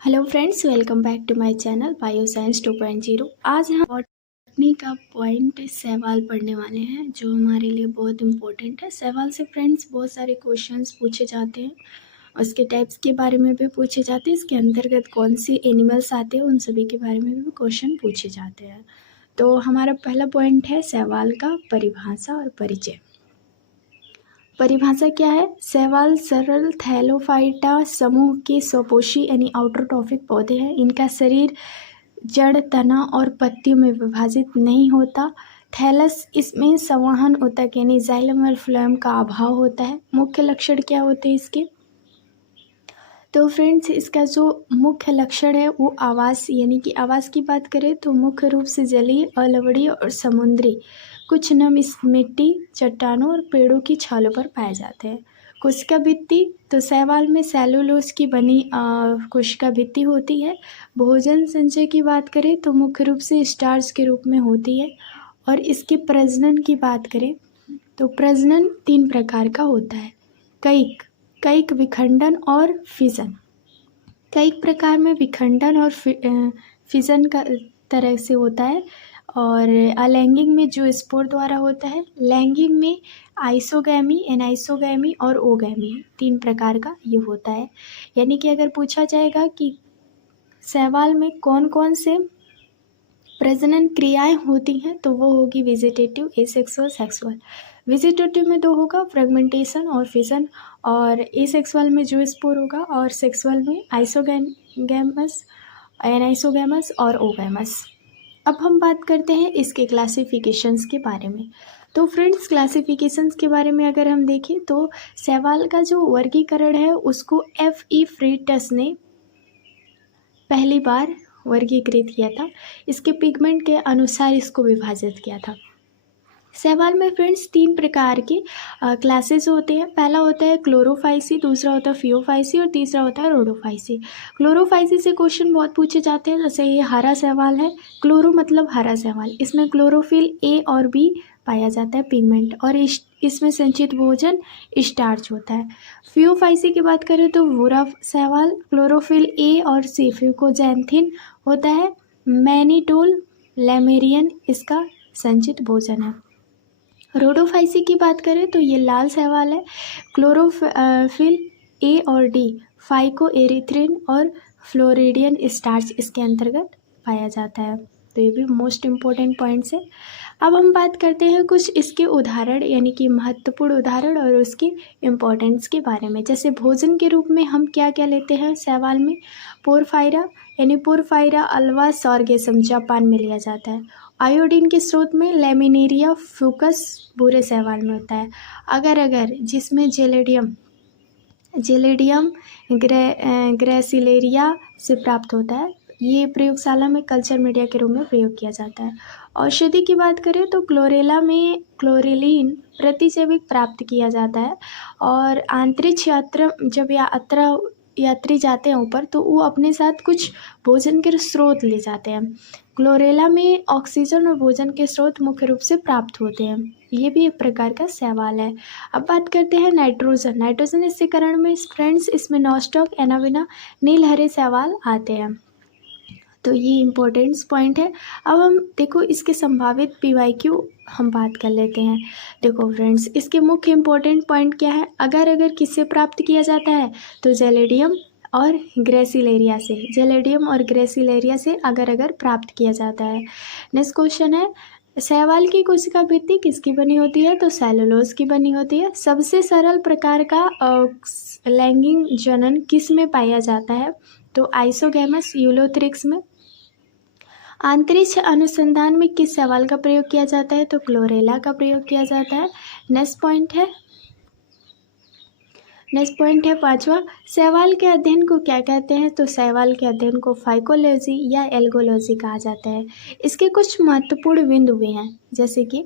Hello friends, welcome back to my channel bio science 2.0। आज हम botany का point सवाल पढ़ने वाले हैं जो हमारे लिए बहुत इम्पोर्टेंट है। सवाल से फ्रेंड्स बहुत सारे क्वेश्चंस पूछे जाते हैं, उसके टाइप्स के बारे में भी पूछे जाते हैं, इसके अंतर्गत कौन सी एनिमल्स आते हैं उन सभी के बारे में भी क्वेश्चन पूछे जाते हैं। तो हमारा पहला पॉइंट है शैवाल का परिभाषा और परिचय। परिभाषा क्या है? शैवाल सरल थैलोफाइटा समूह के स्वपोषी यानी आउटरटॉफिक पौधे हैं। इनका शरीर जड़, तना और पत्तियों में विभाजित नहीं होता। थैलस, इसमें संवहन ऊतक यानी जाइलम और फ्लोएम का अभाव होता है। मुख्य लक्षण क्या होते हैं इसके? तो फ्रेंड्स, इसका जो मुख्य लक्षण है वो आवास यानी कि आवास की बात करें तो मुख्य रूप से जलीय, अलवड़ीय और समुद्री कुछ नम इस मिट्टी, चट्टानों और पेड़ों की छालों पर पाए जाते हैं। कोशिका भित्ति, तो शैवाल में सेलुलोज की बनी कोशिका भित्ति होती है। भोजन संचय की बात करें तो मुख्य रूप से स्टार्च के रूप में होती है। और इसके प्रजनन की बात करें तो प्रजनन 3 प्रकार का होता है: कैक, विखंडन और फिजन। कैक प्रकार में विखंडन और फिजन का तरह से होता है। और अलैंगिक में जो स्पोर द्वारा होता है। लैंगिक में आइसोगैमी, एनाइसोगैमी और ओगैमी 3 प्रकार का ये होता है। यानी कि अगर पूछा जाएगा कि शैवाल में कौन कौन से प्रजनन क्रियाएं होती हैं तो वो होगी वेजिटेटिव, एसेक्सुअल, सेक्सुअल। वेजिटेटिव में 2 होगा, फ्रेगमेंटेशन और फिजन। और एसेक्सुअल में जो स्पोर होगा और सेक्सुअल में आइसोगैमस, एनाइसोगैमस और ओगैमस। अब हम बात करते हैं इसके क्लासिफिकेशंस के बारे में। तो फ्रेंड्स, क्लासिफिकेशंस के बारे में अगर हम देखें तो शैवाल का जो वर्गीकरण है उसको F.E. फ्रीटस ने पहली बार वर्गीकृत किया था। इसके पिगमेंट के अनुसार इसको विभाजित किया था। शैवाल में फ्रेंड्स 3 प्रकार के क्लासेस होते हैं। पहला होता है क्लोरोफाइसी, दूसरा होता है फियोफाइसी और तीसरा होता है रोडोफाइसी। क्लोरोफाइसी से क्वेश्चन बहुत पूछे जाते हैं, जैसे ये हरा शैवाल है, क्लोरो मतलब हरा शैवाल, इसमें क्लोरोफिल ए और बी पाया जाता है पिगमेंट, और इसमें संचित भोजन स्टार्च होता है। फियोफाइसी की बात करें तो भूरा शैवाल, क्लोरोफिल ए और सी, फ्यूकोजैंथिन होता है, मैनीटोल, लेमेरियन इसका संचित भोजन है। रोडोफाइसी की बात करें तो ये लाल शैवाल है, क्लोरोफिल ए और डी, फाइको एरिथ्रिन और फ्लोरिडियन स्टार्च इसके अंतर्गत पाया जाता है। तो ये भी मोस्ट इम्पोर्टेंट पॉइंट्स है। अब हम बात करते हैं कुछ इसके उदाहरण यानी कि महत्वपूर्ण उदाहरण और उसके इम्पोर्टेंस के बारे में। जैसे भोजन के रूप में हम क्या क्या लेते हैं शैवाल में? पोरफायरा यानी पोरफायरा अल्वा सॉर्गेसम जापान में लिया जाता है। आयोडीन के स्रोत में लेमिनेरिया फ्यूकस भूरे शैवाल में होता है। अगर जिसमें जेलेडियम ग्रेसिलेरिया से प्राप्त होता है। ये प्रयोगशाला में कल्चर मीडिया के रूप में प्रयोग किया जाता है। औषधि की बात करें तो क्लोरेला में क्लोरेलिन प्रतिजैविक प्राप्त किया जाता है। और अंतरिक्ष यात्रा जब यात्री जाते हैं ऊपर तो वो अपने साथ कुछ भोजन के स्रोत ले जाते हैं। क्लोरेला में ऑक्सीजन और भोजन के स्रोत मुख्य रूप से प्राप्त होते हैं। ये भी एक प्रकार का शैवाल है। अब बात करते हैं नाइट्रोजन स्थिरीकरण में फ्रेंड्स, इसमें नॉस्टॉक, एनाविना, नील हरे शैवाल आते हैं। तो ये इम्पोर्टेंट पॉइंट है। अब हम देखो इसके संभावित PYQ हम बात कर लेते हैं। देखो फ्रेंड्स, इसके मुख्य इम्पोर्टेंट पॉइंट क्या है? अगर किससे प्राप्त किया जाता है तो जेलेडियम और ग्रेसिलेरिया से, जेलेडियम और ग्रेसिलेरिया से अगर प्राप्त किया जाता है। नेक्स्ट क्वेश्चन है, शैवाल की कोशिका भित्ति किसकी बनी होती है? तो सेलुलोज की बनी होती है। सबसे सरल प्रकार का लैंगिक जनन किस में पाया जाता है? तो आइसोगैमस यूलोथ्रिक्स में। अंतरिक्ष अनुसंधान में किस शैवाल का प्रयोग किया जाता है? तो क्लोरेला का प्रयोग किया जाता है। नेक्स्ट पॉइंट है 5वां, शैवाल के अध्ययन को क्या कहते हैं? तो शैवाल के अध्ययन को फाइकोलॉजी या एल्गोलॉजी कहा जाता है। इसके कुछ महत्वपूर्ण बिंदु भी हैं, जैसे कि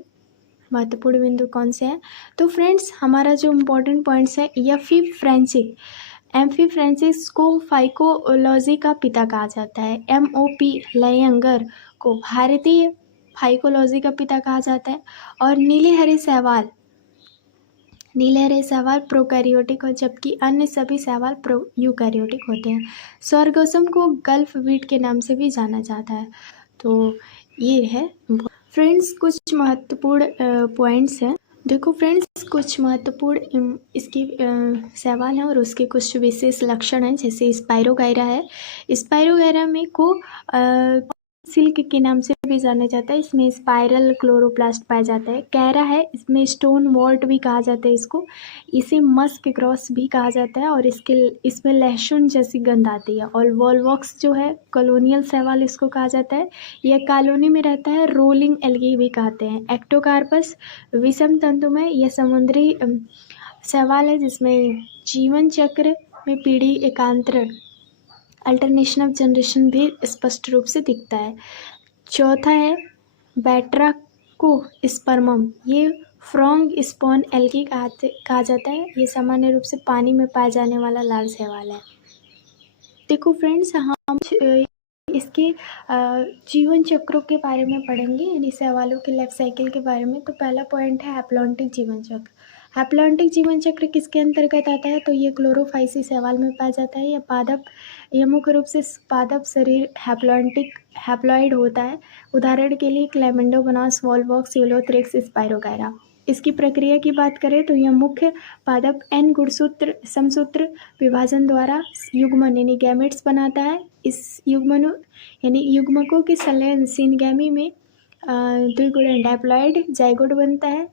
महत्वपूर्ण बिंदु कौन से हैं? तो फ्रेंड्स, हमारा जो इम्पोर्टेंट पॉइंट्स है, एम्फी फ्रांसिस को फाइकोलॉजी का पिता कहा जाता है। MOP लयंगर को भारतीय फाइकोलॉजी का पिता कहा जाता है। और नीले हरे शैवाल नीलहरे शैवाल प्रोकैरियोटिक और जबकि अन्य सभी शैवाल यूकैरियोटिक होते हैं। स्वर्गोसम को गल्फ वीट के नाम से भी जाना जाता है। तो ये है फ्रेंड्स कुछ महत्वपूर्ण पॉइंट्स हैं। देखो फ्रेंड्स कुछ महत्वपूर्ण इसकी सवाल हैं और उसके कुछ विशेष लक्षण हैं। जैसे स्पाइरोगाइरा है। स्पाइरोगाइरा में को सिल्क के नाम से भी जाना जाता है। इसमें स्पाइरल क्लोरोप्लास्ट पाया जाता है। कैरा है, इसमें स्टोन वॉल्ट भी कहा जाता है इसको। इसे मस्क क्रॉस भी कहा जाता है और इसमें लहसुन जैसी गंध आती है। और वॉलवॉक्स जो है कॉलोनियल शैवाल इसको कहा जाता है। यह कॉलोनी में रहता है। रोलिंग एल्गी भी कहते हैं। एक्टोकार्पस विषम तंतु में यह समुद्री शैवाल है जिसमें जीवन चक्र में पीढ़ी एकांतरण अल्टरनेशन ऑफ जनरेशन भी स्पष्ट रूप से दिखता है। चौथा है बैट्राकोस्पर्मम। ये फ्रॉन्ग स्पॉन एल्गी कहा जाता है। ये सामान्य रूप से पानी में पाया जाने वाला लाल शैवाल है। देखो फ्रेंड्स हम इसके जीवन चक्रों के बारे में पढ़ेंगे, यानी शैवालों के लाइफ साइकिल के बारे में। तो पहला पॉइंट है हैप्लॉन्टिक जीवन चक्र। हैप्लॉन्टिक जीवन चक्र किसके अंतर्गत आता है? तो ये क्लोरोफाइसी शैवाल में पाया जाता है। यह मुख्य रूप से पादप शरीर हैप्लॉइड होता है। उदाहरण के लिए क्लैमेंडोमोनास, वॉलवॉक्स, यूलोथ्रिक्स, स्पाइरोगाइरा। इसकी प्रक्रिया की बात करें तो यह मुख्य पादप एन गुणसूत्र समसूत्र विभाजन द्वारा युग्मन यानी गैमेट्स बनाता है। इस युग्मकों के संलयन सिनगैमी में द्विगुणन डायप्लॉइड जाइगोट बनता है।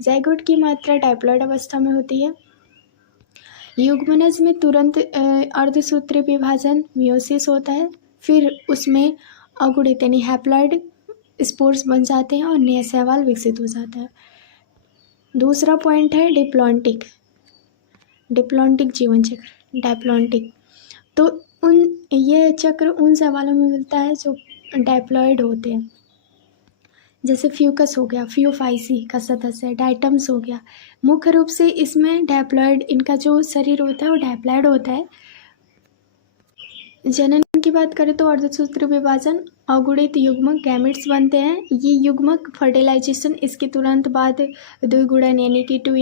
जाइगोट की मात्रा डायप्लॉइड अवस्था में होती है। युग्मनज में तुरंत अर्धसूत्री विभाजन मियोसिस होता है। फिर उसमें अगुणित यानी हैप्लॉइड स्पोर्स बन जाते हैं और नया शैवाल विकसित हो जाता है। दूसरा पॉइंट है डिप्लॉन्टिक जीवन चक्र। डायप्लॉन्टिक तो यह चक्र उन शैवालों में मिलता है जो डायप्लॉइड होते हैं। जैसे फ्यूकस हो गया, फ्यूफाइसी का सदस्य है। डाइटम्स हो गया। मुख्य रूप से इसमें डायप्लॉइड, इनका जो शरीर होता है वो डायप्लॉइड होता है। जनन की बात करें तो अर्धसूत्र विभाजन, अगुणित युग्मक गैमेट्स बनते हैं। ये युग्मक फर्टिलाइजेशन इसके तुरंत बाद द्विगुणन यानी कि टू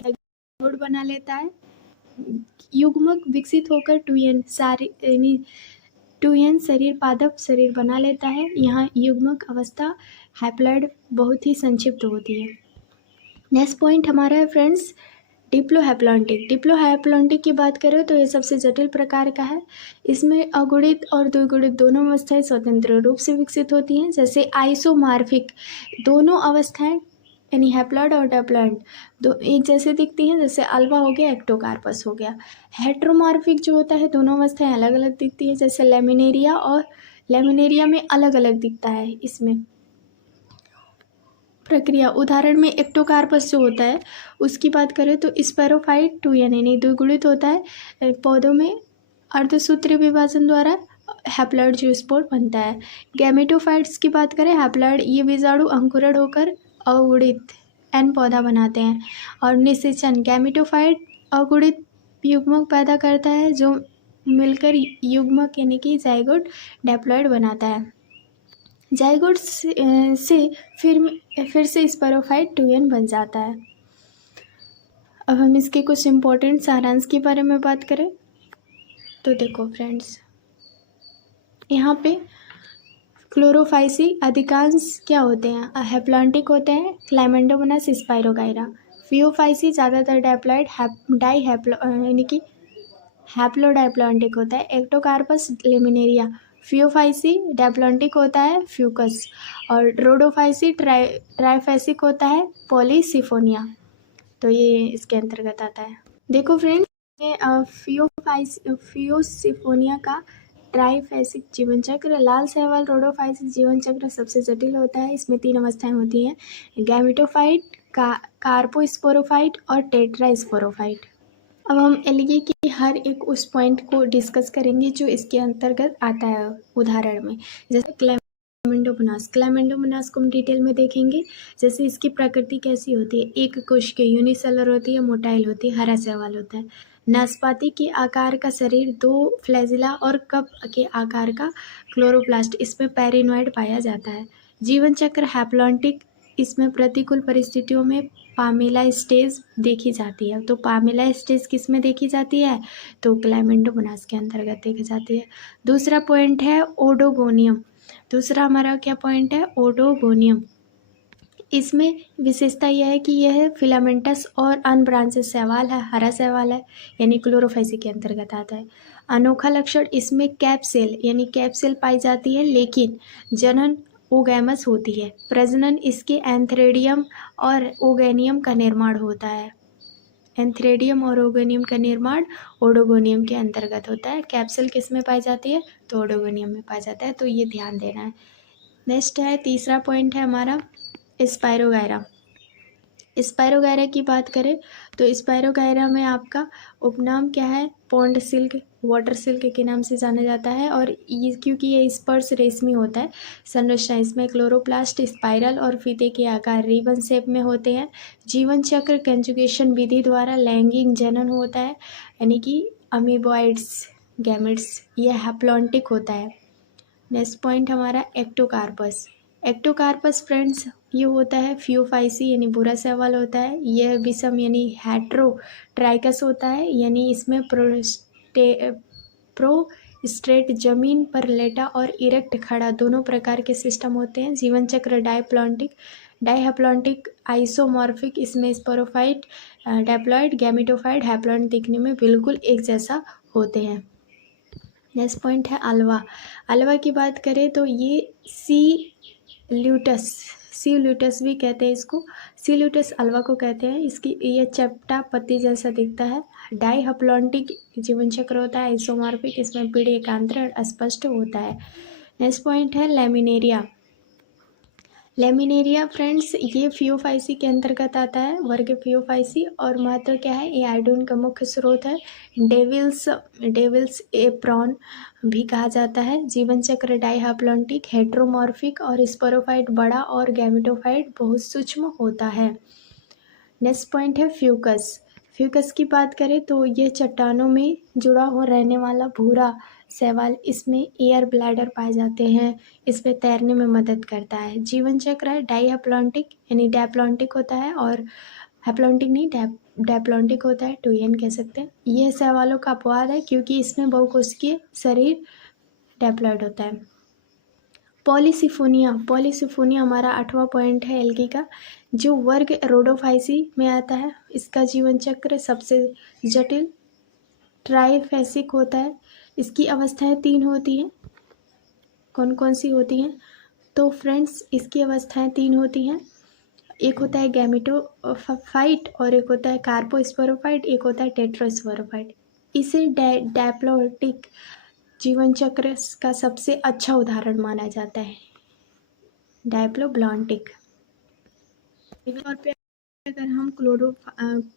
बना लेता है। युग्मक विकसित होकर टूयन शरीर पादप शरीर बना लेता है। यहाँ युग्मक अवस्था हैप्लॉइड बहुत ही संक्षिप्त होती है। नेक्स्ट पॉइंट हमारा है फ्रेंड्स डिप्लोहैप्लॉन्टिक की बात करें तो ये सबसे जटिल प्रकार का है। इसमें अगुणित और द्विगुणित दोनों अवस्थाएं स्वतंत्र रूप से विकसित होती हैं। जैसे आइसोमार्फिक दोनों अवस्थाएं यानी हैप्लॉइड और डायप्लॉइड दो एक जैसे दिखती हैं। जैसे अल्वा हो गया, एक्टोकार्पस हो गया। हेट्रोमार्फिक जो होता है दोनों अवस्थाएं अलग अलग दिखती हैं। जैसे लेमिनेरिया में अलग अलग दिखता है। इसमें प्रक्रिया उदाहरण में एक्टोकार्पस जो होता है उसकी बात करें तो स्पैरोफाइट टूयन यानी द्विगुणित होता है। पौधों में अर्धसूत्री विभाजन द्वारा हैप्लॉइड जियोस्पोर बनता है। गैमेटोफाइट्स की बात करें हैप्लॉइड, ये बीजाणु अंकुरण होकर अगुणित एन पौधा बनाते हैं। और निषेचन गैमेटोफाइट अगुणित युग्मक पैदा करता है जो मिलकर युग्मक यानी कि जाइगोट डायप्लॉइड बनाता है। जाइगोट से फिर से स्पैरोफाइट टूयन बन जाता है। अब हम इसके कुछ इम्पोर्टेंट सारांश के बारे में बात करें तो देखो फ्रेंड्स, यहाँ पे क्लोरोफाइसी अधिकांश क्या होते हैं? हैप्लॉन्टिक होते हैं। क्लैमेंडोमोनास, स्पाइरोगाइरा। फियोफाइसी ज़्यादातर डायप्लॉइड यानी कि हैप्लोडायप्लॉन्टिक होता है। Ectocarpus laminaria. फियोफाइसी डायप्लॉन्टिक होता है, फ्यूकस। और रोडोफाइसी ट्राइफैसिक होता है, पॉलीसिफोनिया। तो ये इसके अंतर्गत आता है। देखो फ्रेंड्स, फियोसिफोनिया का ट्राइफैसिक जीवन चक्र, लाल शैवाल रोडोफाइसिक जीवन चक्र सबसे जटिल होता है। इसमें 3 अवस्थाएं होती हैं, गैमेटोफाइट, कार्पोस्पोरोफाइट और टेट्रास्पोरोफाइट। अब हम एल्गी की हर एक उस पॉइंट को डिस्कस करेंगे जो इसके अंतर्गत आता है उदाहरण में। जैसे क्लैमेंडोमोनास को हम डिटेल में देखेंगे। जैसे इसकी प्रकृति कैसी होती है, एक कोशिकीय यूनिसेलर होती है, मोटाइल होती है, हरा शैवाल होता है। नाशपाती के आकार का शरीर, 2 फ्लैजिला और कप के आकार का क्लोरोप्लास्ट, इसमें पैरेनोइड पाया जाता है। जीवन चक्र हैप्लॉन्टिक इसमें प्रतिकूल परिस्थितियों में पामेला स्टेज देखी जाती है। तो पामेला स्टेज किस में देखी जाती है? तो क्लाइमेटोमोनास के अंतर्गत देखी जाती है। दूसरा पॉइंट है ओडोगोनियम। दूसरा हमारा क्या पॉइंट है? ओडोगोनियम। इसमें विशेषता यह है कि यह फिलामेंटस और अनब्रांचेस शैवाल है, हरा शैवाल है, यानी क्लोरोफाइसी के अंतर्गत आता है। अनोखा लक्षण इसमें कैप्सेल यानी कैप्सेल पाई जाती है, लेकिन जनन ओगैमस होती है। प्रजनन इसके एंथ्रेडियम और ओगेनियम का निर्माण होता है। एंथ्रेडियम और ओगेनियम का निर्माण ओडोगोनियम के अंतर्गत होता है। कैप्सूल किस में पाई जाती है? तो ओडोगोनियम में पाया जाता है। तो ये ध्यान देना है। नेक्स्ट है, तीसरा पॉइंट है हमारा स्पायरोगायरा। स्पायरोगायरा की बात करें तो स्पायरोगायरा में आपका उपनाम क्या है? पॉन्ड सिल्क, वाटर सिल्क के नाम से जाना जाता है। और ये क्योंकि ये स्पर्श रेशमी होता है। संरचना इसमें क्लोरोप्लास्ट स्पाइरल और फीते के आकार रिबन शेप में होते हैं। जीवन चक्र कंजुगेशन विधि द्वारा लैंगिक जनन होता है, यानी कि अमीबॉइड्स गैमेट्स, यह हैप्लॉन्टिक होता है। नेक्स्ट पॉइंट हमारा एक्टोकार्पस। एक्टोकार्पस फ्रेंड्स ये होता है फ्यूफाइसी यानी बुरा शैवाल होता है। यह विषम यानी हेट्रोट्राइकस होता है, यानी इसमें प्रोस्ट्रेट जमीन पर लेटा और इरेक्ट खड़ा दोनों प्रकार के सिस्टम होते हैं। जीवन चक्र डाइहैप्लॉन्टिक आइसोमॉर्फिक, इसमें स्पोरोफाइट, डैप्लॉइड, गैमेटोफाइट, हैप्लॉइड दिखने में बिल्कुल एक जैसा होते हैं। नेक्स्ट पॉइंट है अल्वा। अल्वा की बात करें तो ये सी ल्यूटस भी कहते हैं इसको। सी ल्यूटस अल्वा को कहते हैं। इसकी ये चपटा पत्ती जैसा दिखता है। डाइहैप्लॉन्टिक जीवन चक्र होता है। आइसोमॉर्फिक, इसमें पीढ़ी एकांतर अस्पष्ट होता है। नेक्स्ट पॉइंट है लेमिनेरिया। लेमिनेरिया फ्रेंड्स ये फियोफाइसी के अंतर्गत आता है, वर्ग फियोफाइसी। और महत्व क्या है? ये आयोडीन का मुख्य स्रोत है। डेविल्स एप्रॉन भी कहा जाता है। जीवन चक्र डाइहैप्लॉन्टिक, हेट्रोमॉर्फिक और स्पोरोफाइट बड़ा और गैमेटोफाइट बहुत सूक्ष्म होता है। नेक्स्ट पॉइंट है फ्यूकस। फ्यूकस की बात करें तो ये चट्टानों में जुड़ा हो रहने वाला भूरा शैवाल, इसमें एयर ब्लैडर पाए जाते हैं। इसमें तैरने में मदद करता है। जीवन चक्र है डाइहैप्लॉन्टिक यानी डैप्लॉन्टिक होता है, और हैप्लॉन्टिक नहीं डैप्लॉन्टिक होता है, टोयन कह सकते हैं। यह शैवालों का अपवाद है क्योंकि इसमें बहुकोशिकीय शरीर डैप्लॉइड होता है। पॉलीसिफोनिया हमारा 8वां पॉइंट है एल्गी का, जो वर्ग रोडोफाइसी में आता है। इसका जीवन चक्र सबसे जटिल ट्राइफेसिक होता है। इसकी अवस्थाएं 3 होती हैं। कौन कौन सी होती हैं? तो फ्रेंड्स इसकी अवस्थाएं 3 होती हैं। एक होता है गैमेटोफाइट, और एक होता है कार्पोस्पोरोफाइट, एक होता है टेट्रोस्पोरोफाइट। इसे डैप्लॉटिक जीवन चक्र का सबसे अच्छा उदाहरण माना जाता है, डायप्लोब्लॉन्टिक। तौर पे अगर हम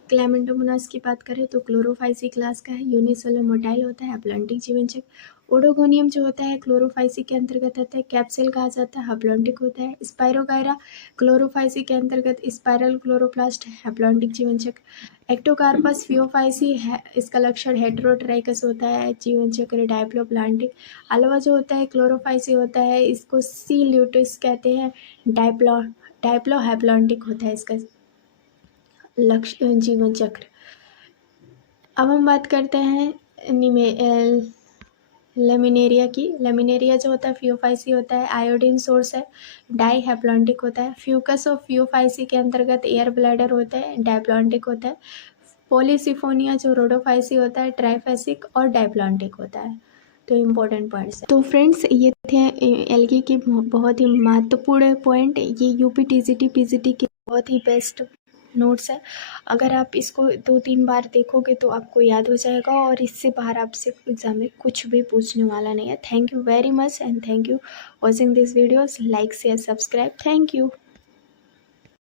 क्लैमिडोमोनास की बात करें तो क्लोरोफाइसी क्लास का है, यूनिसेलुलर मोटाइल होता है, हैप्लॉन्टिक जीवन चक्र। ओडोगोनियम जो होता है क्लोरोफाइसी के अंतर्गत आता है, कैप्सेल कहा जाता है, हैप्लॉन्टिक होता है। स्पायरोगायरा क्लोरोफाइसी के अंतर्गत, स्पाइरल क्लोरोप्लास्ट, हैप्लॉन्टिक जीवन चक्र। एक्टोकार्पस फियोफाइसी है, इसका लक्षण हेट्रोट्राइकस होता है, जीवन चक्र डायप्लोप्लांटिक। अल्वा जो होता है क्लोरोफाइसी होता है, इसको सी ल्यूटिस कहते हैं, डायप्लोहैप्लॉन्टिक होता है इसका लक्ष्य जीवन चक्र। अब हम बात करते हैं लेमिनेरिया की। लेमिनेरिया जो होता है फियोफाइसी होता है, आयोडीन सोर्स है, डाइहैप्लॉन्टिक होता है। फ्यूकस और फियोफाइसी के अंतर्गत एयर ब्लैडर होता है, डायप्लॉन्टिक होता है। पॉलीसिफोनिया जो रोडोफाइसी होता है, ट्राइफेसिक और डायप्लॉन्टिक होता है। तो इम्पोर्टेंट पॉइंट्स है। तो फ्रेंड्स ये थे एल्गी के बहुत ही महत्वपूर्ण पॉइंट। ये यूपी टीजीटी पीजीटी के बहुत ही बेस्ट नोट्स है। अगर आप इसको 2-3 बार देखोगे तो आपको याद हो जाएगा, और इससे बाहर आपसे एग्जाम में कुछ भी पूछने वाला नहीं है। Thank you very much and thank you watching this videos. Like share subscribe. Thank you.